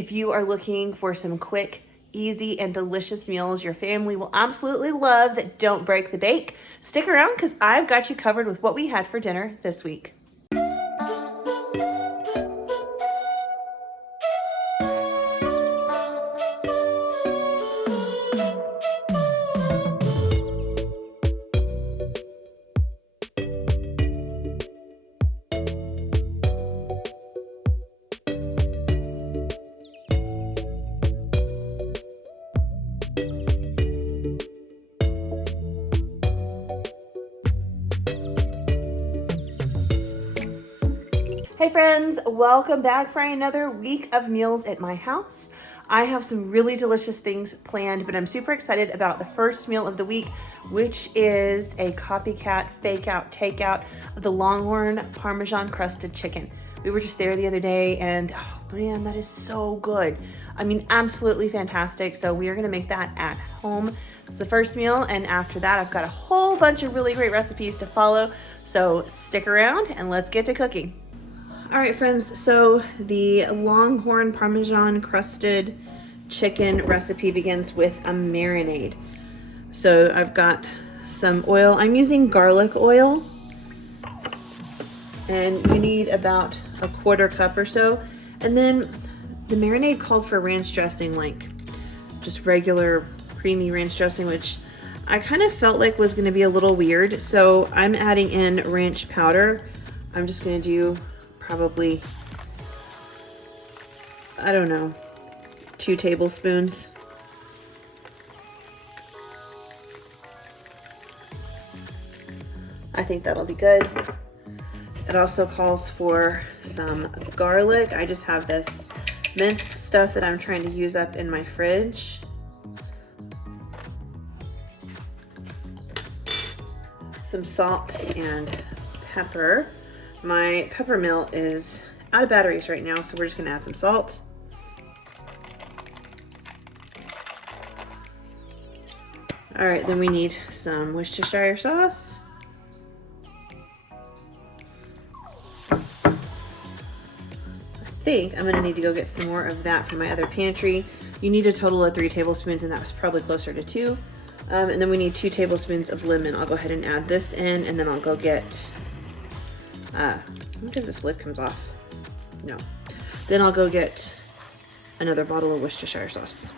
If you are looking for some quick, easy, and delicious meals your family will absolutely love that don't break the bank, stick around because I've got you covered with what we had for dinner this week. Hey friends, welcome back for another week of meals at my house. I have some really delicious things planned, but I'm super excited about the first meal of the week, which is a copycat, fake out, takeout of the Longhorn Parmesan Crusted Chicken. We were just there the other day and oh man, that is so good. I mean, absolutely fantastic. So we are gonna make that at home. It's the first meal, and after that, I've got a whole bunch of really great recipes to follow. So stick around and let's get to cooking. All right, friends, so the Longhorn Parmesan Crusted Chicken recipe begins with a marinade. So I've got some oil. I'm using garlic oil, and you need about a quarter cup or so. And then the marinade called for ranch dressing, like just regular creamy ranch dressing, which I kind of felt like was gonna be a little weird. So I'm adding in ranch powder. I'm just gonna do probably, I don't know, 2 tablespoons. I think that'll be good. It also calls for some garlic. I just have this minced stuff that I'm trying to use up in my fridge. Some salt and pepper. My pepper mill is out of batteries right now, so we're just gonna add some salt. All right, then we need some Worcestershire sauce. I think I'm gonna need to go get some more of that from my other pantry. You need a total of 3 tablespoons, and that was probably closer to 2. And then we need 2 tablespoons of lemon. I'll go ahead and add this in, and then I'll go get I wonder if this lid comes off. No. Then I'll go get another bottle of Worcestershire sauce.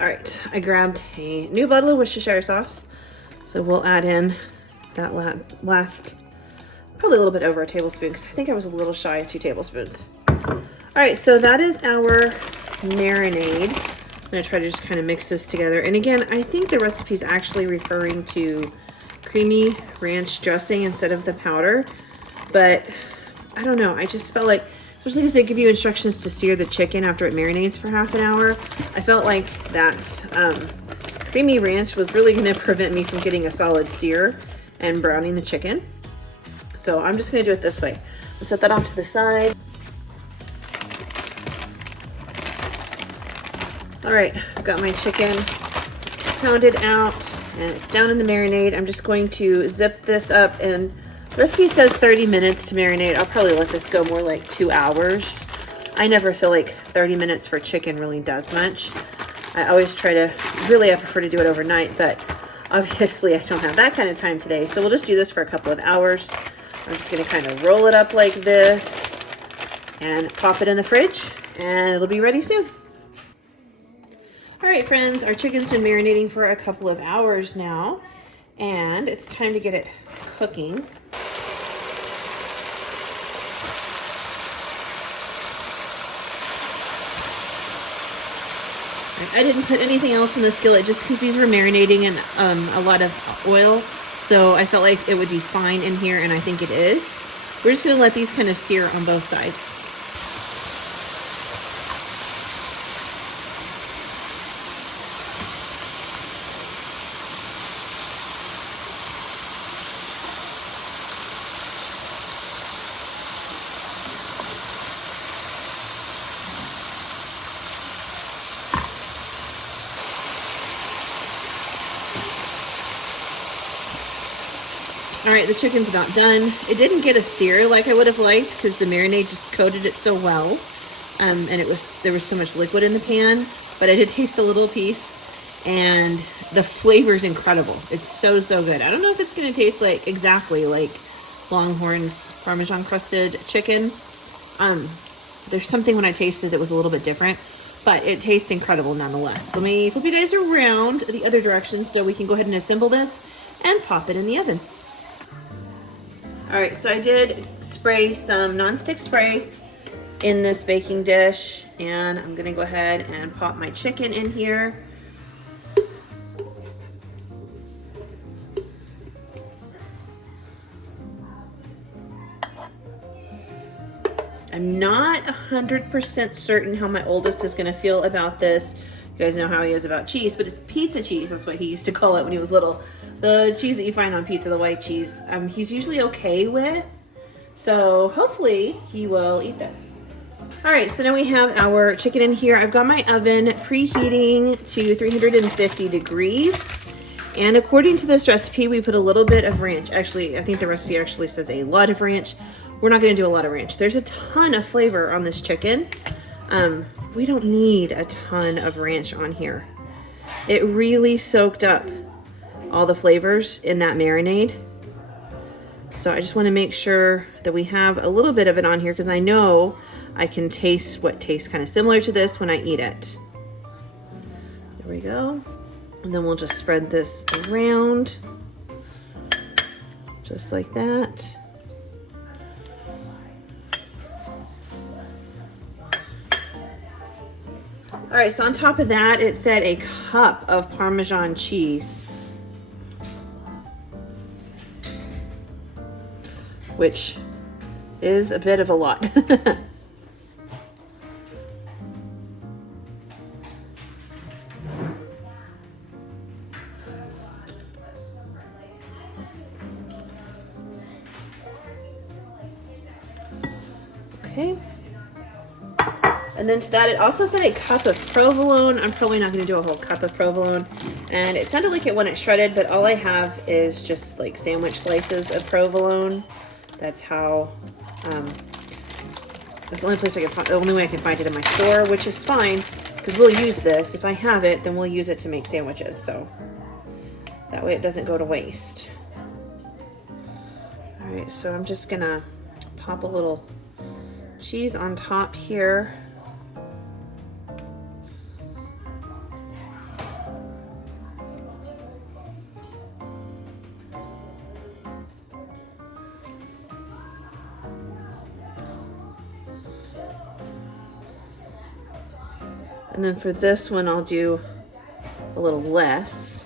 All right, I grabbed a new bottle of Worcestershire sauce. So we'll add in that last, probably a little bit over a tablespoon, because I think I was a little shy of 2 tablespoons. All right, so that is our marinade. I'm gonna try to just kind of mix this together. And again, I think the recipe is actually referring to creamy ranch dressing instead of the powder, but I don't know. I just felt like, especially because they give you instructions to sear the chicken after it marinates for half an hour, I felt like that creamy ranch was really gonna prevent me from getting a solid sear and browning the chicken. So I'm just gonna do it this way. I'll set that off to the side. All right, I've got my chicken pounded out and it's down in the marinade. I'm just going to zip this up, and the recipe says 30 minutes to marinate. I'll probably let this go more like 2 hours. I never feel like 30 minutes for chicken really does much. I always try to, really I prefer to do it overnight, but obviously I don't have that kind of time today. So we'll just do this for a couple of hours. I'm just gonna kind of roll it up like this and pop it in the fridge, and it'll be ready soon. All right, friends, our chicken's been marinating for a couple of hours now, and it's time to get it cooking. I didn't put anything else in the skillet just because these were marinating in a lot of oil, so I felt like it would be fine in here, and I think it is. We're just gonna let these kind of sear on both sides. All right, the chicken's about done. It didn't get a sear like I would have liked because the marinade just coated it so well. And there was so much liquid in the pan, but I did taste a little piece, and the flavor is incredible. It's so good. I don't know if it's gonna taste like exactly like Longhorn's Parmesan Crusted Chicken. There's something when I tasted that was a little bit different, but it tastes incredible nonetheless. Let me flip you guys around the other direction so we can go ahead and assemble this and pop it in the oven. All right, so I did spray some nonstick spray in this baking dish, and I'm gonna go ahead and pop my chicken in here. I'm not 100% certain how my oldest is gonna feel about this. You guys know how he is about cheese, but it's pizza cheese. That's what he used to call it when he was little. The cheese that you find on pizza, the white cheese, he's usually okay with. So hopefully he will eat this. All right, so now we have our chicken in here. I've got my oven preheating to 350 degrees. And according to this recipe, we put a little bit of ranch. Actually, I think the recipe actually says a lot of ranch. We're not gonna do a lot of ranch. There's a ton of flavor on this chicken. We don't need a ton of ranch on here. It really soaked up all the flavors in that marinade. So I just wanna make sure that we have a little bit of it on here because I know I can taste what tastes kind of similar to this when I eat it. There we go. And then we'll just spread this around just like that. All right, so on top of that, it said a cup of Parmesan cheese, which is a bit of a lot. Okay. And then to that, it also said a cup of provolone. I'm probably not going to do a whole cup of provolone. And it sounded like it when it shredded, but all I have is just like sandwich slices of provolone. That's how, that's the only place I can find, the only way I can find it in my store, which is fine because we'll use this. If I have it, then we'll use it to make sandwiches. So that way it doesn't go to waste. All right, so I'm just gonna pop a little cheese on top here. And then for this one, I'll do a little less.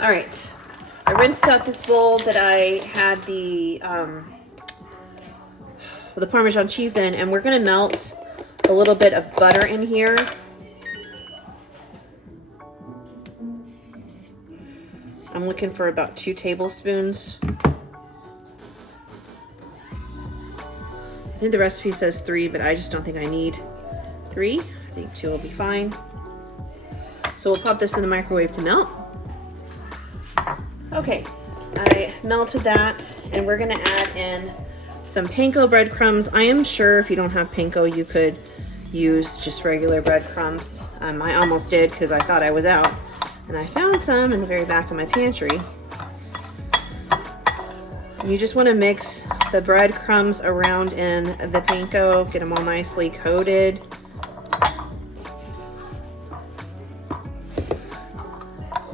All right, I rinsed out this bowl that I had the Parmesan cheese in, and we're gonna melt a little bit of butter in here. I'm looking for about 2 tablespoons. I think the recipe says 3, but I just don't think I need 3. I think 2 will be fine. So we'll pop this in the microwave to melt. Okay, I melted that, and we're gonna add in some panko breadcrumbs. I am sure if you don't have panko, you could use just regular breadcrumbs. I almost did because I thought I was out, and I found some in the very back of my pantry. You just want to mix the breadcrumbs around in the panko, get them all nicely coated.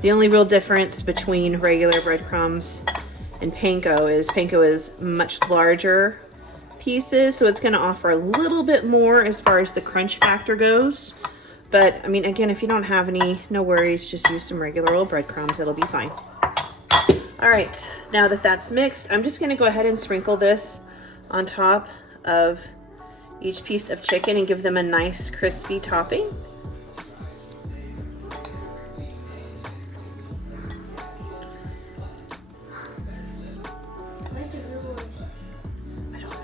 The only real difference between regular breadcrumbs and panko is much larger pieces, so it's going to offer a little bit more as far as the crunch factor goes. But I mean, again, if you don't have any, no worries, just use some regular old breadcrumbs, it'll be fine. All right, now that that's mixed, I'm just gonna go ahead and sprinkle this on top of each piece of chicken and give them a nice crispy topping. I don't know.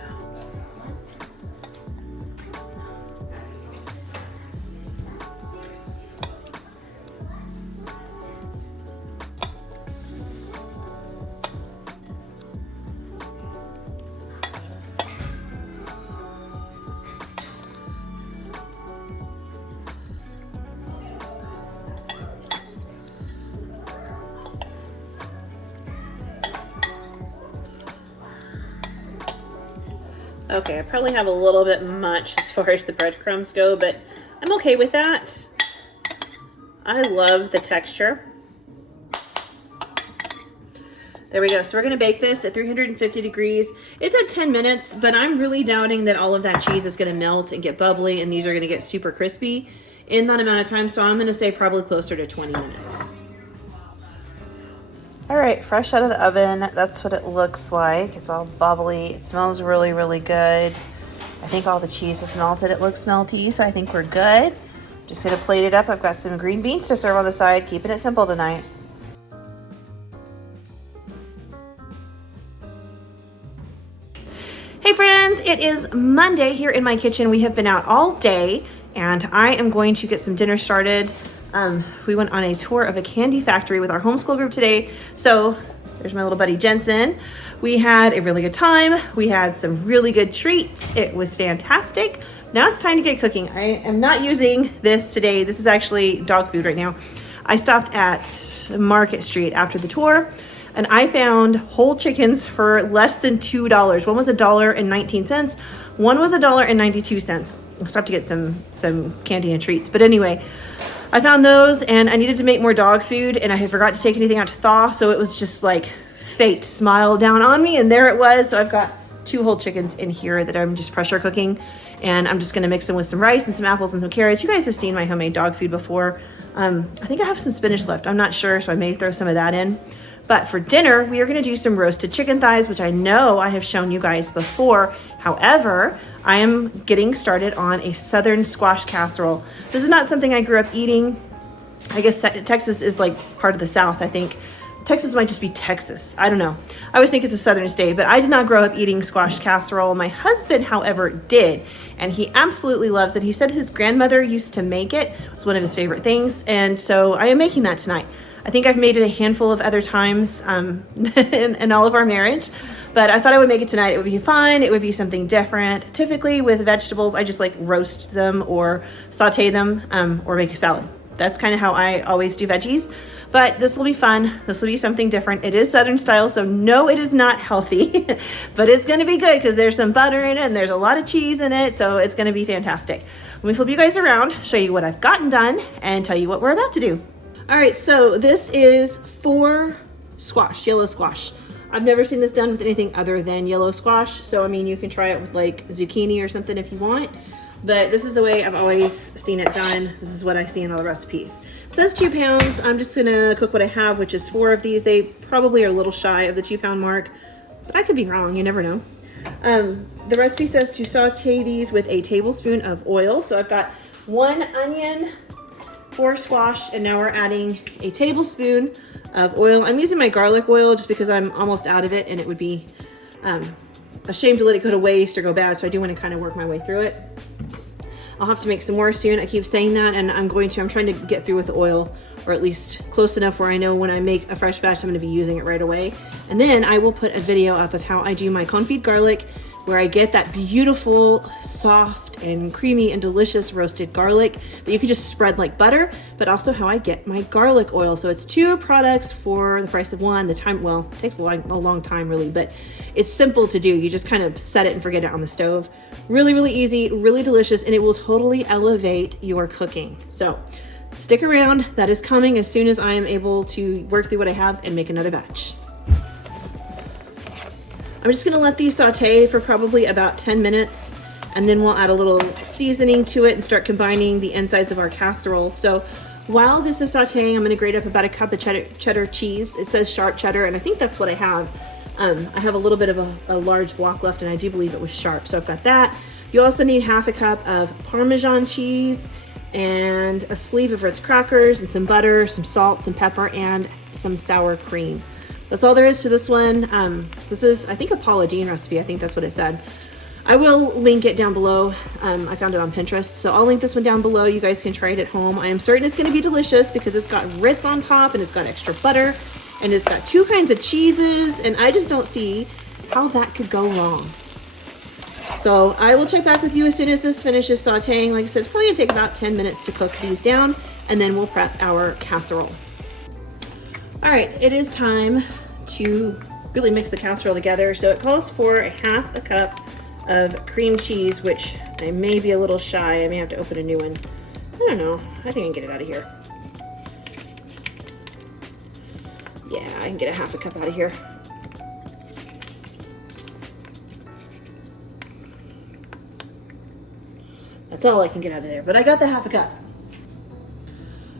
Okay, I probably have a little bit much as far as the breadcrumbs go, but I'm okay with that. I love the texture. There we go. So we're going to bake this at 350 degrees. It's at 10 minutes, but I'm really doubting that all of that cheese is going to melt and get bubbly, and these are going to get super crispy in that amount of time. So I'm going to say probably closer to 20 minutes. All right, fresh out of the oven. That's what it looks like. It's all bubbly. It smells really, really good. I think all the cheese is melted. It looks melty, so I think we're good. Just going to plate it up. I've got some green beans to serve on the side, keeping it simple tonight. Hey friends, it is Monday here in my kitchen. We have been out all day and I am going to get some dinner started. We went on a tour of a candy factory with our homeschool group today. So there's my little buddy Jensen. We had a really good time. We had some really good treats. It was fantastic. Now it's time to get cooking. I am not using this today. This is actually dog food right now. I stopped at Market Street after the tour, and I found whole chickens for less than $2. One was $1.19. One was $1.92. I stopped to get some candy and treats. But anyway, I found those and I needed to make more dog food and I had forgot to take anything out to thaw. So it was just like fate smiled down on me and there it was. So I've got 2 whole chickens in here that I'm just pressure cooking. And I'm just gonna mix them with some rice and some apples and some carrots. You guys have seen my homemade dog food before. I think I have some spinach left. I'm not sure, so I may throw some of that in. But for dinner, we are going to do some roasted chicken thighs, which I know I have shown you guys before. However, I am getting started on a southern squash casserole. This is not something I grew up eating. I guess Texas is like part of the South, I think. Texas might just be Texas. I don't know. I always think it's a southern state, but I did not grow up eating squash casserole. My husband, however, did, and he absolutely loves it. He said his grandmother used to make it. It was one of his favorite things, and so I am making that tonight. I think I've made it a handful of other times in all of our marriage, but I thought I would make it tonight. It would be fun. It would be something different. Typically with vegetables, I just like roast them or saute them or make a salad. That's kind of how I always do veggies, but this will be fun. This will be something different. It is Southern style, so no, it is not healthy, but it's going to be good because there's some butter in it and there's a lot of cheese in it, so it's going to be fantastic. Let me flip you guys around, show you what I've gotten done, and tell you what we're about to do. All right, so this is for squash, yellow squash. I've never seen this done with anything other than yellow squash. So, I mean, you can try it with like zucchini or something if you want, but this is the way I've always seen it done. This is what I see in all the recipes. It says 2 pounds. I'm just gonna cook what I have, which is 4 of these. They probably are a little shy of the 2 pound mark, but I could be wrong, you never know. The recipe says to saute these with a tablespoon of oil. So I've got 1 onion, 4 squash, and now we're adding a tablespoon of oil. I'm using my garlic oil just because I'm almost out of it and it would be a shame to let it go to waste or go bad, so I do want to kind of work my way through it. I'll have to make some more soon. I keep saying that, and I'm trying to get through with the oil, or at least close enough where I know when I make a fresh batch I'm going to be using it right away. And then I will put a video up of how I do my confit garlic, where I get that beautiful, soft, and creamy and delicious roasted garlic that you can just spread like butter, but also how I get my garlic oil. So it's 2 products for the price of 1. The time, well, it takes a long time really, but it's simple to do. You just kind of set it and forget it on the stove. Really, really easy, really delicious, and it will totally elevate your cooking. So stick around. That is coming as soon as I am able to work through what I have and make another batch. I'm just gonna let these saute for probably about 10 minutes, and then we'll add a little seasoning to it and start combining the insides of our casserole. So while this is sauteing, I'm gonna grate up about a cup of cheddar cheese. It says sharp cheddar, and I think that's what I have. I have a little bit of a large block left, and I do believe it was sharp, so I've got that. You also need half a cup of Parmesan cheese and a sleeve of Ritz crackers and some butter, some salt, some pepper, and some sour cream. That's all there is to this one. This is, I think, a Paula Deen recipe. I think that's what it said. I will link it down below. I found it on Pinterest, so I'll link this one down below. You guys can try it at home. I am certain it's going to be delicious because it's got Ritz on top and it's got extra butter and it's got 2 kinds of cheeses, and I just don't see how that could go wrong. So I will check back with you as soon as this finishes sauteing. Like I said, it's probably going to take about 10 minutes to cook these down, and then we'll prep our casserole. All right, it is time to really mix the casserole together. So it calls for a half a cup of cream cheese, which I may be a little shy. I may have to open a new one. I don't know. I think I can get it out of here. Yeah, I can get a half a cup out of here. That's all I can get out of there, but I got the half a cup.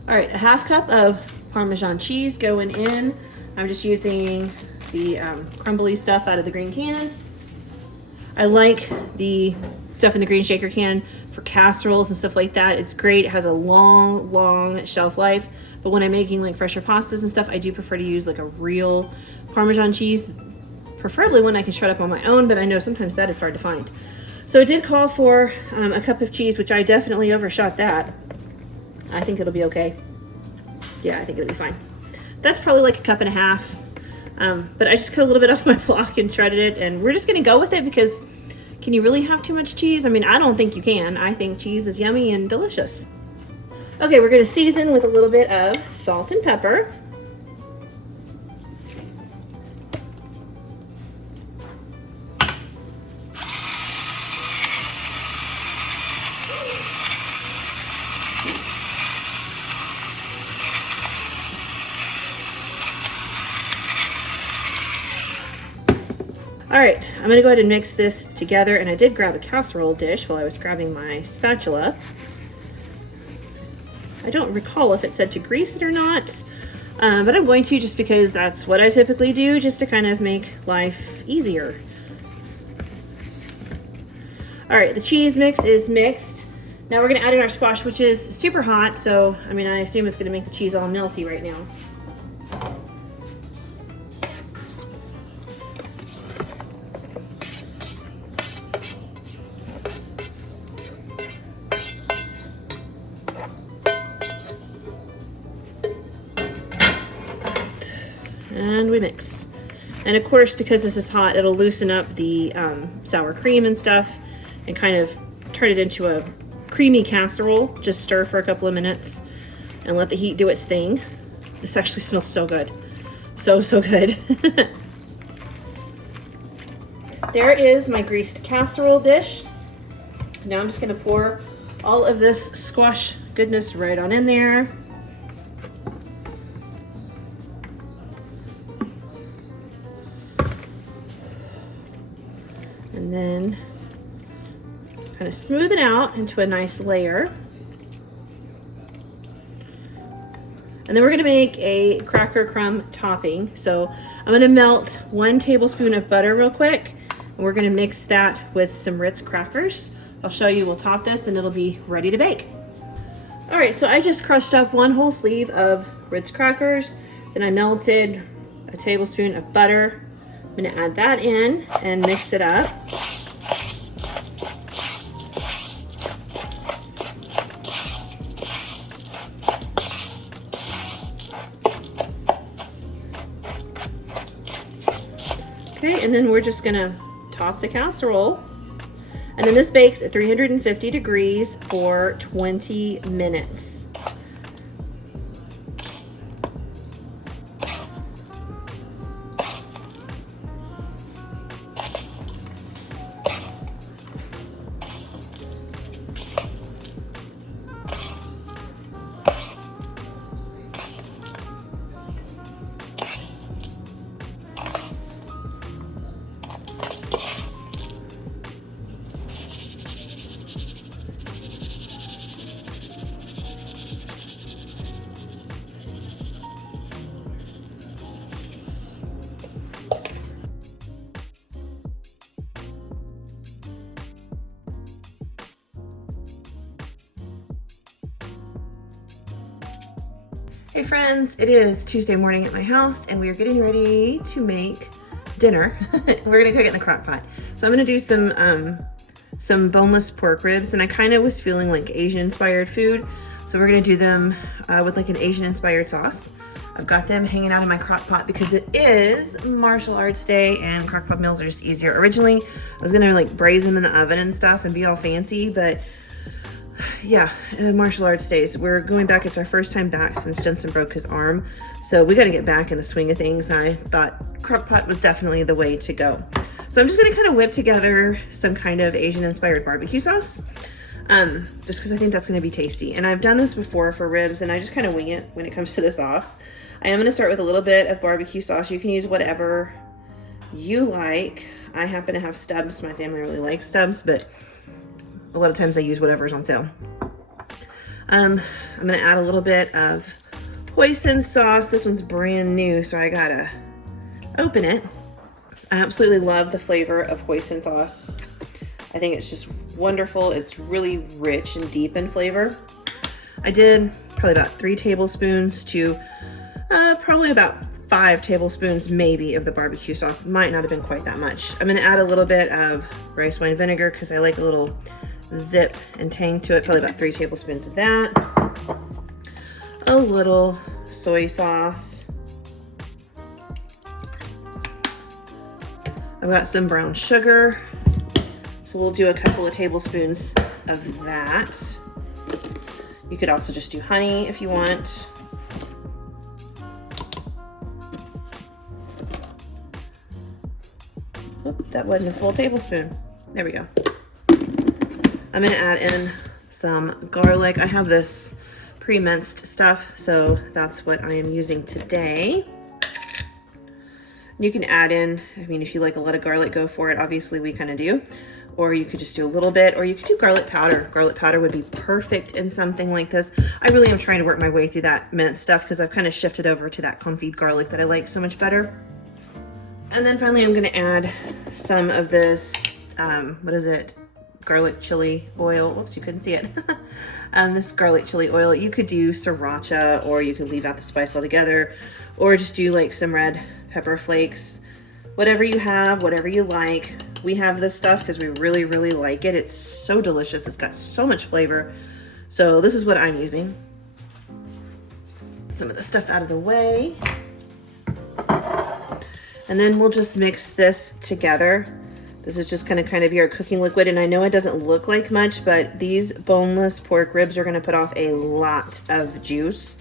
All right, a half cup of Parmesan cheese going in. I'm just using the crumbly stuff out of the green can. I like the stuff in the green shaker can for casseroles and stuff like that. It's great. It has a long shelf life. But when I'm making like fresher pastas and stuff, I do prefer to use like a real Parmesan cheese, preferably one I can shred up on my own, but I know sometimes that is hard to find. So it did call for a cup of cheese, which I definitely overshot that. I think it'll be okay. Yeah, I think it'll be fine. That's probably like a cup and a half. But I just cut a little bit off my block and shredded it, and we're just gonna go with it because can you really have too much cheese? I mean, I don't think you can. I think cheese is yummy and delicious. Okay, we're gonna season with a little bit of salt and pepper. All right, I'm gonna go ahead and mix this together, and I did grab a casserole dish while I was grabbing my spatula. I don't recall if it said to grease it or not, but I'm going to just because that's what I typically do, just to kind of make life easier. All right, the cheese mix is mixed. Now we're gonna add in our squash, which is super hot, so I mean, I assume it's gonna make the cheese all melty right now. And we mix. And of course, because this is hot, it'll loosen up the sour cream and stuff and kind of turn it into a creamy casserole. Just stir for a couple of minutes and let the heat do its thing. This actually smells so good. So good. There is my greased casserole dish. Now I'm just gonna pour all of this squash goodness right on in there. And then kind of smooth it out into a nice layer. And then we're gonna make a cracker crumb topping. So I'm gonna melt 1 tablespoon of butter real quick, and we're gonna mix that with some Ritz crackers. I'll show you, we'll top this and it'll be ready to bake. All right, so I just crushed up 1 whole sleeve of Ritz crackers. Then I melted a tablespoon of butter. I'm gonna add that in and mix it up. Okay, and then we're just gonna top the casserole. And then this bakes at 350 degrees for 20 minutes. Hey friends, it is Tuesday morning at my house and we are getting ready to make dinner. We're gonna cook it in the crock pot. So I'm gonna do some boneless pork ribs, and I kind of was feeling like Asian inspired food. So we're gonna do them with like an Asian inspired sauce. I've got them hanging out in my crock pot because it is martial arts day and crock pot meals are just easier. Originally, I was gonna like braise them in the oven and stuff and be all fancy, but yeah, martial arts days. We're going back. It's our first time back since Jensen broke his arm. So we got to get back in the swing of things. I thought crock pot was definitely the way to go. So I'm just gonna kind of whip together some kind of Asian inspired barbecue sauce, just because I think that's gonna be tasty. And I've done this before for ribs, and I just kind of wing it when it comes to the sauce. I am gonna start with a little bit of barbecue sauce. You can use whatever you like. I happen to have Stubbs. My family really likes Stubbs, but a lot of times I use whatever's on sale. I'm gonna add a little bit of hoisin sauce. This one's brand new, so I gotta open it. I absolutely love the flavor of hoisin sauce. I think it's just wonderful. It's really rich and deep in flavor. I did probably about 3 tablespoons to probably about 5 tablespoons maybe of the barbecue sauce. Might not have been quite that much. I'm gonna add a little bit of rice wine vinegar because I like a little zip and tang to it. Probably about 3 tablespoons of that. A little soy sauce. I've got some brown sugar, so we'll do a couple of tablespoons of that. You could also just do honey if you want. Oop, that wasn't a full tablespoon. There we go. I'm gonna add in some garlic. I have this pre-minced stuff, so that's what I am using today. You can add in, I mean, if you like a lot of garlic, go for it. Obviously, we kind of do. Or you could just do a little bit, or you could do garlic powder. Garlic powder would be perfect in something like this. I really am trying to work my way through that minced stuff because I've kind of shifted over to that confit garlic that I like so much better. And then finally, I'm gonna add some of this, what is it? Garlic chili oil. Whoops, you couldn't see it. This garlic chili oil. You could do sriracha, or you could leave out the spice altogether, or just do like some red pepper flakes. Whatever you have, whatever you like. We have this stuff because we really, really like it. It's so delicious. It's got so much flavor. So this is what I'm using. Some of the stuff out of the way. And then we'll just mix this together. This is just kind of your cooking liquid, and I know it doesn't look like much, but these boneless pork ribs are gonna put off a lot of juice.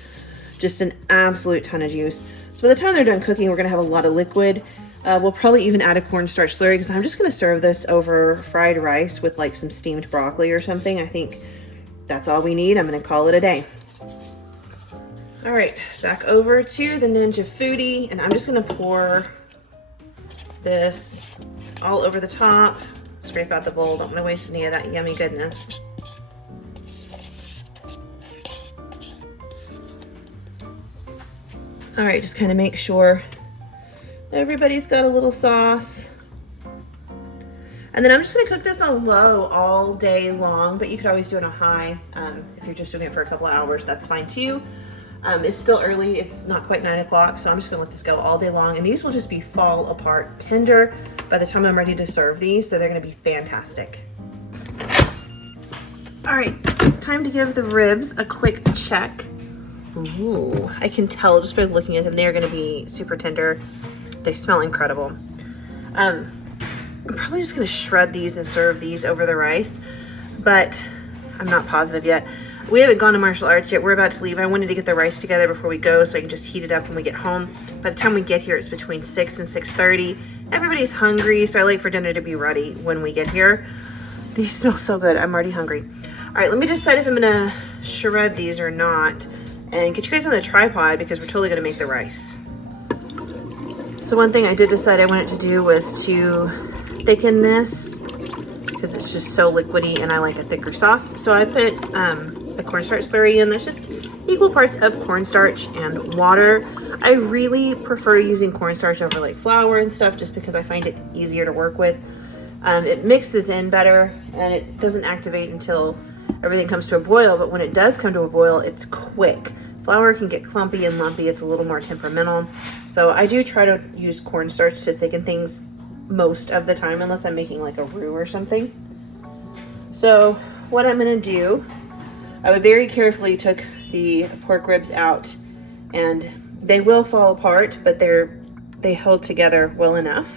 Just an absolute ton of juice. So by the time they're done cooking, we're gonna have a lot of liquid. We'll probably even add a cornstarch slurry because I'm just gonna serve this over fried rice with like some steamed broccoli or something. I think that's all we need. I'm gonna call it a day. All right, back over to the Ninja Foodie, and I'm just gonna pour this all over the top. Scrape out the bowl. Don't want to waste any of that yummy goodness. All right, just kind of make sure everybody's got a little sauce. And then I'm just gonna cook this on low all day long, but you could always do it on high. If you're just doing it for a couple of hours, that's fine too. It's still early, it's not quite 9 o'clock, so I'm just gonna let this go all day long, and these will just be fall apart tender by the time I'm ready to serve these, so they're gonna be fantastic. All right, time to give the ribs a quick check. Ooh, I can tell just by looking at them, they're gonna be super tender. They smell incredible. I'm probably just gonna shred these and serve these over the rice, but I'm not positive yet. We haven't gone to martial arts yet. We're about to leave. I wanted to get the rice together before we go so I can just heat it up when we get home. By the time we get here, it's between 6 and 6:30. Everybody's hungry, so I like for dinner to be ready when we get here. These smell so good. I'm already hungry. All right, let me decide if I'm gonna shred these or not and get you guys on the tripod because we're totally gonna make the rice. So one thing I did decide I wanted to do was to thicken this because it's just so liquidy and I like a thicker sauce. So I put a cornstarch slurry in. That's just equal parts of cornstarch and water. I really prefer using cornstarch over like flour and stuff just because I find it easier to work with. It mixes in better and it doesn't activate until everything comes to a boil, but when it does come to a boil, it's quick. Flour can get clumpy and lumpy. It's a little more temperamental. So I do try to use cornstarch to thicken things most of the time, unless I'm making like a roux or something. So what I'm gonna do, I very carefully took the pork ribs out, and they will fall apart, but they hold together well enough.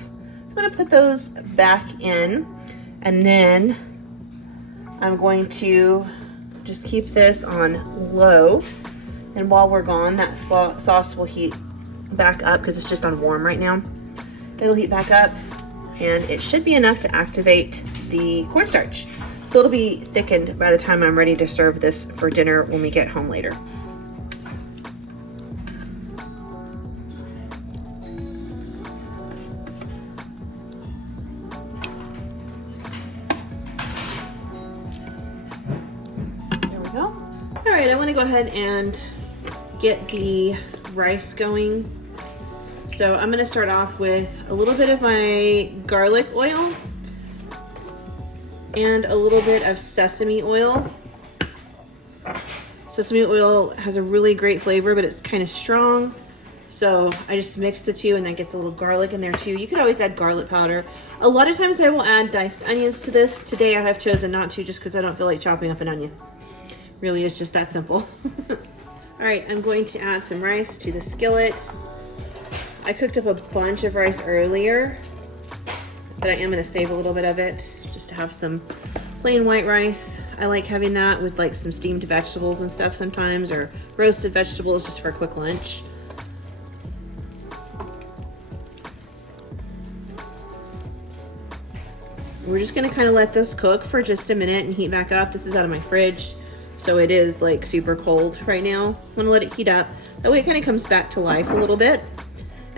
So I'm gonna put those back in, and then I'm going to just keep this on low. And while we're gone, that sauce will heat back up because it's just on warm right now. It'll heat back up. and it should be enough to activate the cornstarch. So it'll be thickened by the time I'm ready to serve this for dinner when we get home later. There we go. All right, I want to go ahead and get the rice going. So I'm going to start off with a little bit of my garlic oil and a little bit of sesame oil. Sesame oil has a really great flavor, but it's kind of strong. So I just mix the two, and that gets a little garlic in there too. You could always add garlic powder. A lot of times I will add diced onions to this. Today I have chosen not to, just because I don't feel like chopping up an onion. Really is just that simple. All right, I'm going to add some rice to the skillet. I cooked up a bunch of rice earlier, but I am going to save a little bit of it just to have some plain white rice. I like having that with like some steamed vegetables and stuff sometimes, or roasted vegetables just for a quick lunch. We're just going to kind of let this cook for just a minute and heat back up. This is out of my fridge, so it is like super cold right now. I'm going to let it heat up. That way it kind of comes back to life a little bit.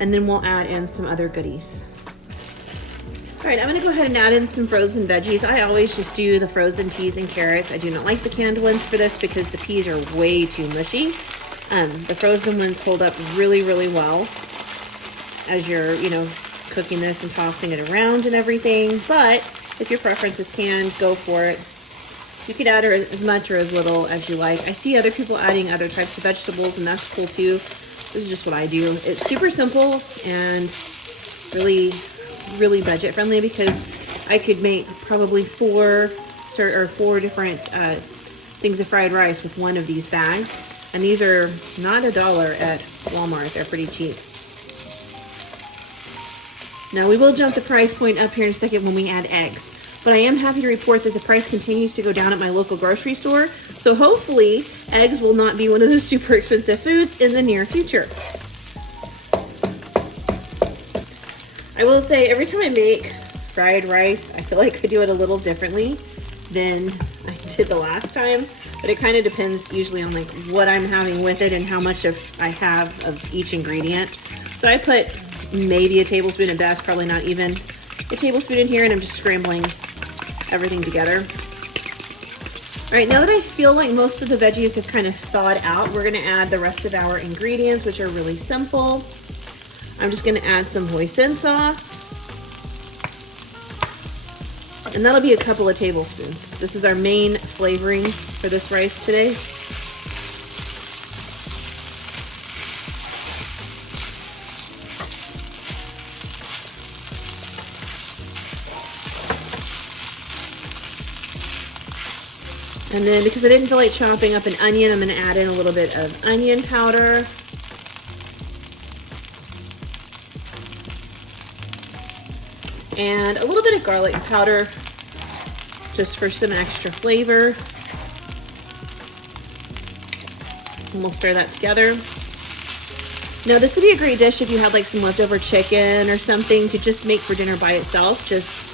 And then we'll add in some other goodies. All right, I'm gonna go ahead and add in some frozen veggies. I always just do the frozen peas and carrots. I do not like the canned ones for this because the peas are way too mushy. The frozen ones hold up really, really well as you're, cooking this and tossing it around and everything. But if your preference is canned, go for it. You could add as much or as little as you like. I see other people adding other types of vegetables, and that's cool too. This is just what I do. It's super simple and really, really budget friendly, because I could make probably four different things of fried rice with one of these bags. And these are not $1 at Walmart. They're pretty cheap. Now we will jump the price point up here in a second when we add eggs. But I am happy to report that the price continues to go down at my local grocery store. So hopefully eggs will not be one of those super expensive foods in the near future. I will say every time I make fried rice, I feel like I do it a little differently than I did the last time. But it kind of depends usually on like what I'm having with it and how much I have of each ingredient. So I put maybe a tablespoon at best, probably not even a tablespoon in here, and I'm just scrambling everything together. All right, now that I feel like most of the veggies have kind of thawed out, we're gonna add the rest of our ingredients, which are really simple. I'm just gonna add some hoisin sauce, and that'll be a couple of tablespoons. This is our main flavoring for this rice today. And then because I didn't feel like chopping up an onion, I'm going to add in a little bit of onion powder. And a little bit of garlic powder just for some extra flavor. And we'll stir that together. Now this would be a great dish if you had like some leftover chicken or something to just make for dinner by itself. Just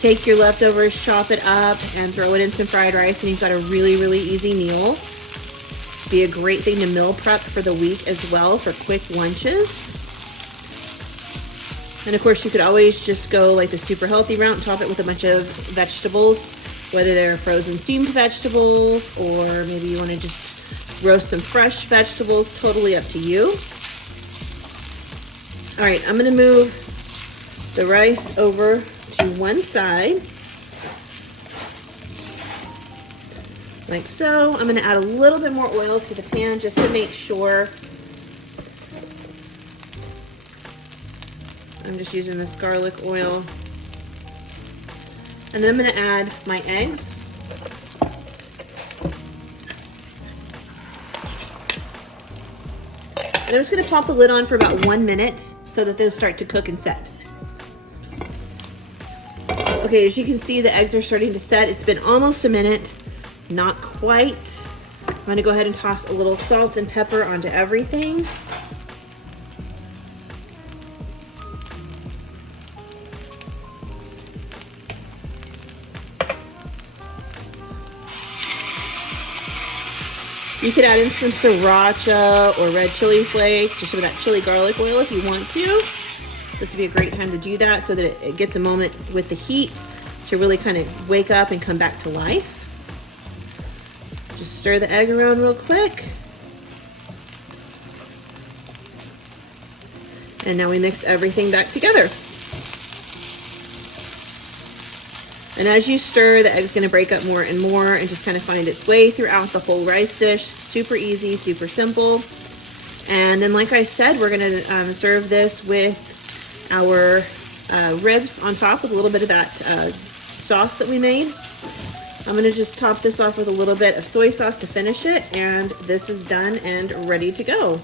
take your leftovers, chop it up, and throw it in some fried rice, and you've got a really, really easy meal. Be a great thing to meal prep for the week as well for quick lunches. And of course, you could always just go like the super healthy route and top it with a bunch of vegetables, whether they're frozen steamed vegetables or maybe you want to just roast some fresh vegetables, totally up to you. All right, I'm going to move the rice over to one side, like so. I'm going to add a little bit more oil to the pan just to make sure. I'm just using this garlic oil. And then I'm going to add my eggs. And I'm just going to pop the lid on for about 1 minute so that those start to cook and set. Okay, as you can see, the eggs are starting to set. It's been almost a minute, not quite. I'm gonna go ahead and toss a little salt and pepper onto everything. You could add in some sriracha or red chili flakes or some of that chili garlic oil if you want to. This would be a great time to do that so that it gets a moment with the heat to really kind of wake up and come back to life. Just stir the egg around real quick. And now we mix everything back together. And as you stir, the egg's gonna break up more and more and just kind of find its way throughout the whole rice dish. Super easy, super simple. And then like I said, we're gonna serve this with our ribs on top with a little bit of that sauce that we made. I'm gonna just top this off with a little bit of soy sauce to finish it, and this is done and ready to go.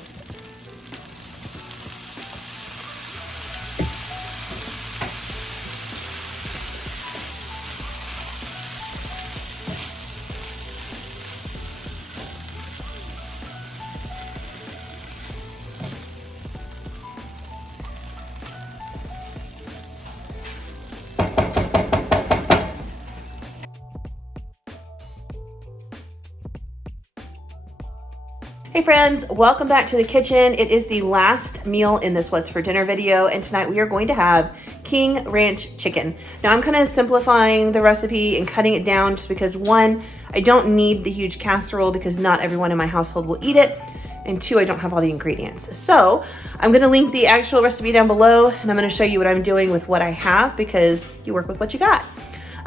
Hey friends, welcome back to the kitchen. It is the last meal in this What's for Dinner video, and tonight we are going to have King Ranch chicken. Now I'm kind of simplifying the recipe and cutting it down just because one, I don't need the huge casserole because not everyone in my household will eat it, and two, I don't have all the ingredients. So I'm gonna link the actual recipe down below, and I'm gonna show you what I'm doing with what I have because you work with what you got.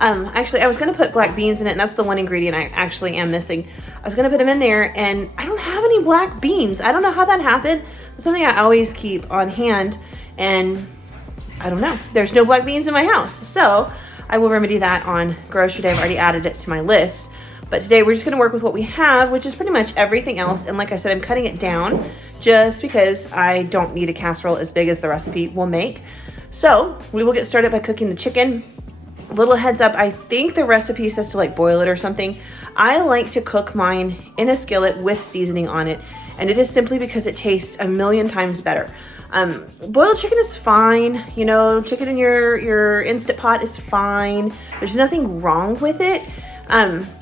Actually, I was gonna put black beans in it, and that's the one ingredient I actually am missing. I was gonna put them in there, and I don't have any black beans. I don't know how that happened. It's something I always keep on hand, and I don't know. There's no black beans in my house, so I will remedy that on grocery day. I've already added it to my list. But today we're just gonna work with what we have, which is pretty much everything else. And like I said, I'm cutting it down just because I don't need a casserole as big as the recipe will make. So we will get started by cooking the chicken. Little heads up, I think the recipe says to like boil it or something. I like to cook mine in a skillet with seasoning on it, and it is simply because it tastes a million times better. Boiled chicken is fine, you know, chicken in your Instant Pot is fine. There's nothing wrong with it,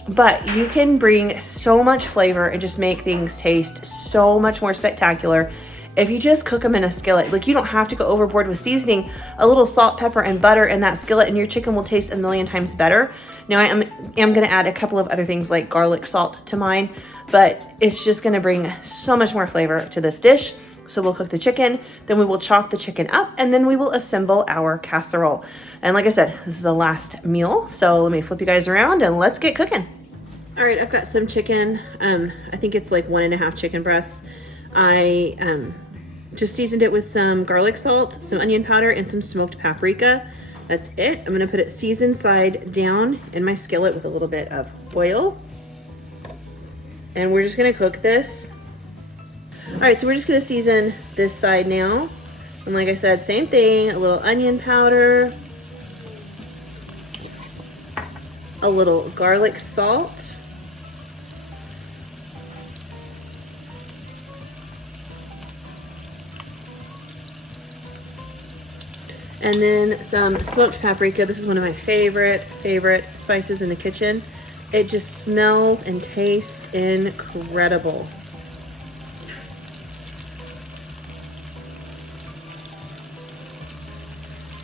but you can bring so much flavor and just make things taste so much more spectacular if you just cook them in a skillet. Like, you don't have to go overboard with seasoning. A little salt, pepper, and butter in that skillet and your chicken will taste a million times better. Now I am gonna add a couple of other things like garlic salt to mine, but it's just gonna bring so much more flavor to this dish. So we'll cook the chicken, then we will chop the chicken up, and then we will assemble our casserole. And like I said, this is the last meal. So let me flip you guys around and let's get cooking. All right, I've got some chicken. I think it's like 1.5 chicken breasts. I just seasoned it with some garlic salt, some onion powder, and some smoked paprika. That's it. I'm gonna put it seasoned side down in my skillet with a little bit of oil. And we're just gonna cook this. All right, so we're just gonna season this side now. And like I said, same thing, a little onion powder, a little garlic salt, and then some smoked paprika. This is one of my favorite spices in the kitchen. It just smells and tastes incredible.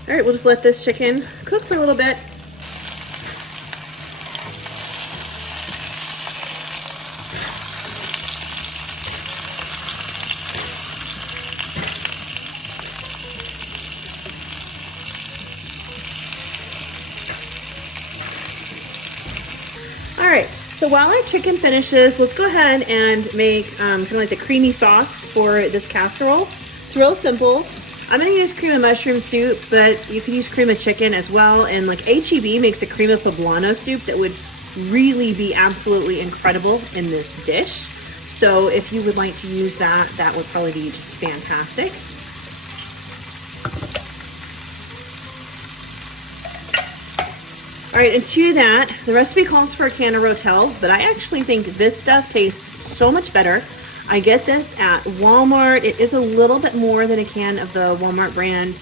All right, we'll just let this chicken cook for a little bit. All right, so while our chicken finishes, let's go ahead and make kind of like the creamy sauce for this casserole. It's real simple. I'm gonna use cream of mushroom soup, but you could use cream of chicken as well. And like H-E-B makes a cream of poblano soup that would really be absolutely incredible in this dish. So if you would like to use that, that would probably be just fantastic. All right, and to that, the recipe calls for a can of Rotel, but I actually think this stuff tastes so much better. I get this at Walmart. It is a little bit more than a can of the Walmart brand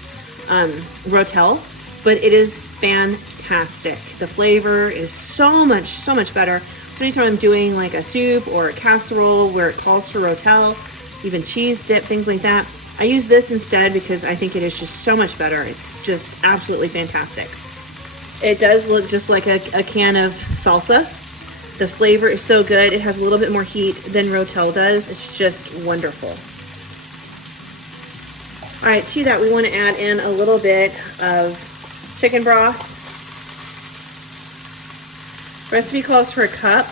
Rotel, but it is fantastic. The flavor is so much better. So anytime I'm doing like a soup or a casserole where it calls for rotel, even cheese dip, things like that, I use this instead because I think it is just so much better. It's just absolutely fantastic. It does look just like a can of salsa. The flavor is so good. It has a little bit more heat than rotel does. It's just wonderful. All right, to that we want to add in a little bit of chicken broth. Recipe calls for a cup,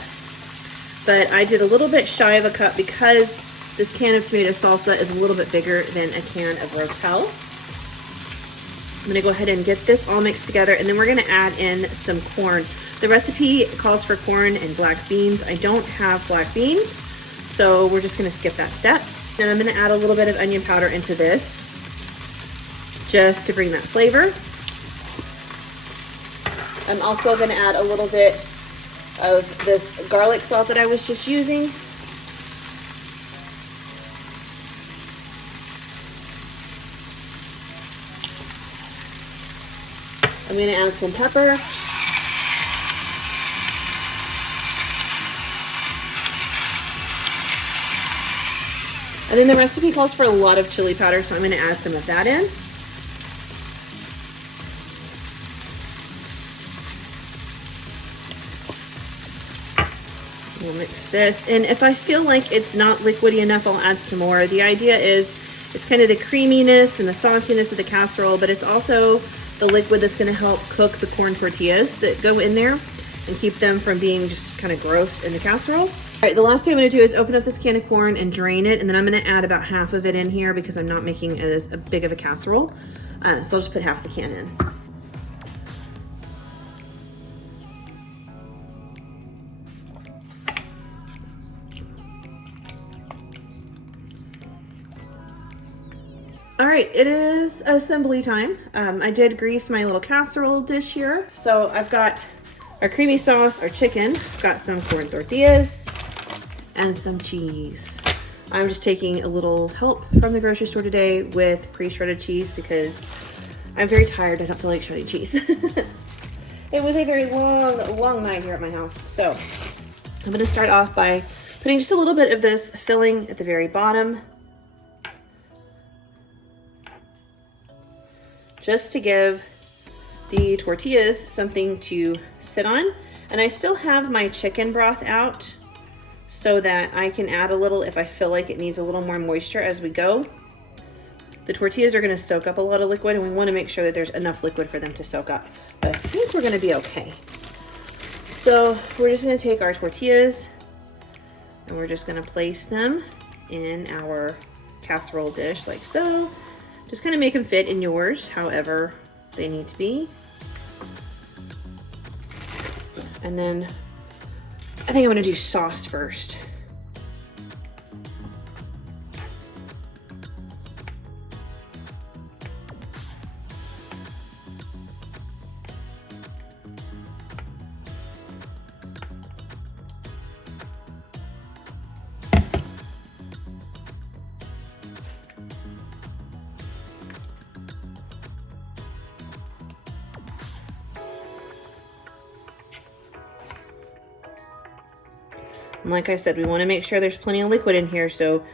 but I did a little bit shy of a cup because this can of tomato salsa is a little bit bigger than a can of rotel. I'm gonna go ahead and get this all mixed together, and then we're gonna add in some corn. The recipe calls for corn and black beans. I don't have black beans, so we're just gonna skip that step. And I'm gonna add a little bit of onion powder into this, just to bring that flavor. I'm also gonna add a little bit of this garlic salt that I was just using. I'm gonna add some pepper. And then the recipe calls for a lot of chili powder, so I'm gonna add some of that in. We'll mix this, and if I feel like it's not liquidy enough, I'll add some more. The idea is it's kind of the creaminess and the sauciness of the casserole, but it's also the liquid that's gonna help cook the corn tortillas that go in there and keep them from being just kind of gross in the casserole. All right, the last thing I'm gonna do is open up this can of corn and drain it, and then I'm gonna add about half of it in here because I'm not making it as big of a casserole. So I'll just put half the can in. All right, it is assembly time. I did grease my little casserole dish here. So I've got our creamy sauce, our chicken, got some corn tortillas, and some cheese. I'm just taking a little help from the grocery store today with pre-shredded cheese because I'm very tired. I don't feel like shredding cheese. It was a very long night here at my house. So I'm gonna start off by putting just a little bit of this filling at the very bottom, just to give the tortillas something to sit on. And I still have my chicken broth out so that I can add a little if I feel like it needs a little more moisture as we go. The tortillas are gonna soak up a lot of liquid, and we wanna make sure that there's enough liquid for them to soak up. But I think we're gonna be okay. So we're just gonna take our tortillas and we're just gonna place them in our casserole dish like so. Just kind of make them fit in yours, however they need to be. And then I think I'm gonna do sauce first. And like I said, we want to make sure there's plenty of liquid in here, so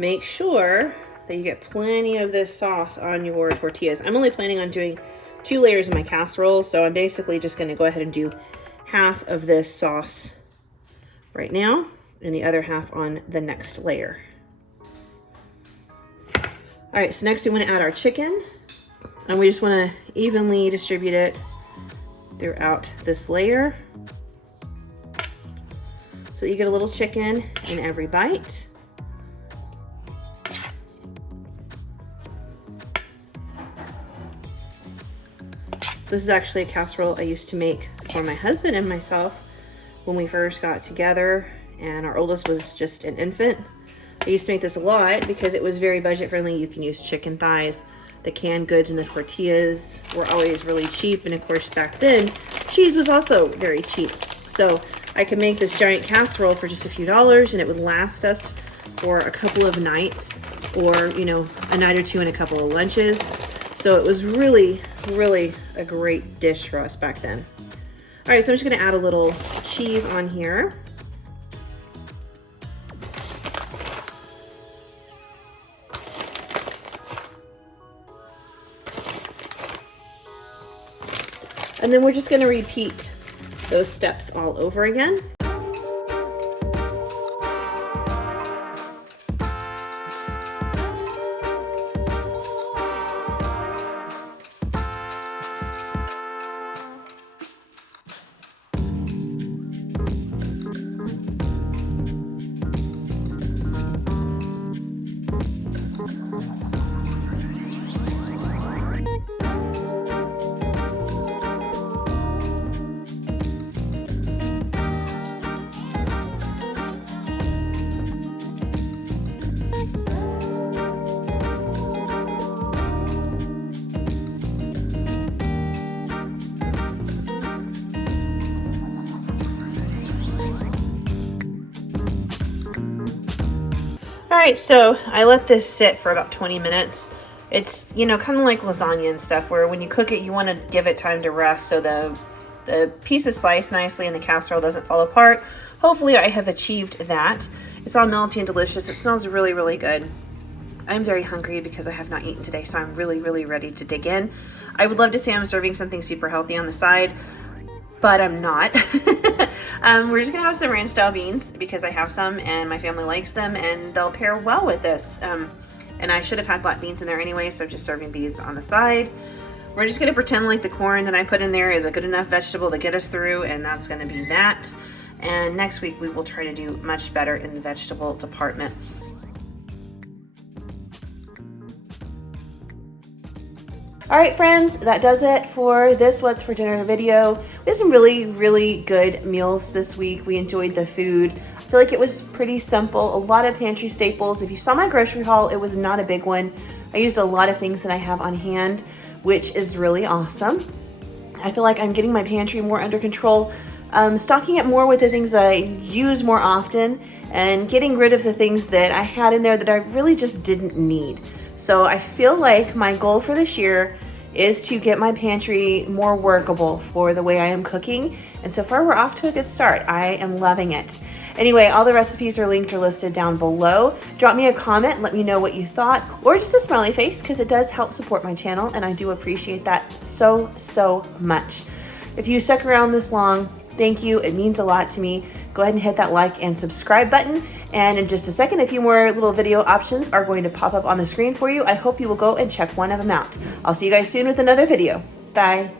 make sure that you get plenty of this sauce on your tortillas. I'm only planning on doing 2 layers in my casserole, so I'm basically just going to go ahead and do half of this sauce right now and the other half on the next layer. All right, so next we want to add our chicken, and we just want to evenly distribute it throughout this layer, so you get a little chicken in every bite. This is actually a casserole I used to make for my husband and myself when we first got together, and our oldest was just an infant. I used to make this a lot because it was very budget friendly. You can use chicken thighs. The canned goods and the tortillas were always really cheap, and of course back then cheese was also very cheap. So I could make this giant casserole for just a few dollars, and it would last us for a couple of nights, or you know, a night or two and a couple of lunches. So it was really a great dish for us back then. All right, so I'm just gonna add a little cheese on here. And then we're just gonna repeat those steps all over again. All right, so I let this sit for about 20 minutes. It's, you know, kind of like lasagna and stuff, where when you cook it, you want to give it time to rest so the piece is sliced nicely and the casserole doesn't fall apart. Hopefully I have achieved that. It's all melty and delicious. It smells really, really good. I'm very hungry because I have not eaten today, so I'm really, really ready to dig in. I would love to say I'm serving something super healthy on the side, but I'm not. We're just gonna have some ranch style beans because I have some and my family likes them and they'll pair well with this. And I should have had black beans in there anyway, so I'm just serving beans on the side. We're just gonna pretend like the corn that I put in there is a good enough vegetable to get us through, and that's gonna be that. And next week we will try to do much better in the vegetable department. All right, friends, that does it for this What's for Dinner video. We had some really, really good meals this week. We enjoyed the food. I feel like it was pretty simple, a lot of pantry staples. If you saw my grocery haul, it was not a big one. I used a lot of things that I have on hand, which is really awesome. I feel like I'm getting my pantry more under control, stocking it more with the things that I use more often and getting rid of the things that I had in there that I really just didn't need. So I feel like my goal for this year is to get my pantry more workable for the way I am cooking. And so far we're off to a good start. I am loving it. Anyway, all the recipes are linked or listed down below. Drop me a comment, let me know what you thought, or just a smiley face because it does help support my channel and I do appreciate that so, so much. If you stuck around this long, thank you. It means a lot to me. Go ahead and hit that like and subscribe button. And in just a second, a few more little video options are going to pop up on the screen for you. I hope you will go and check one of them out. I'll see you guys soon with another video. Bye.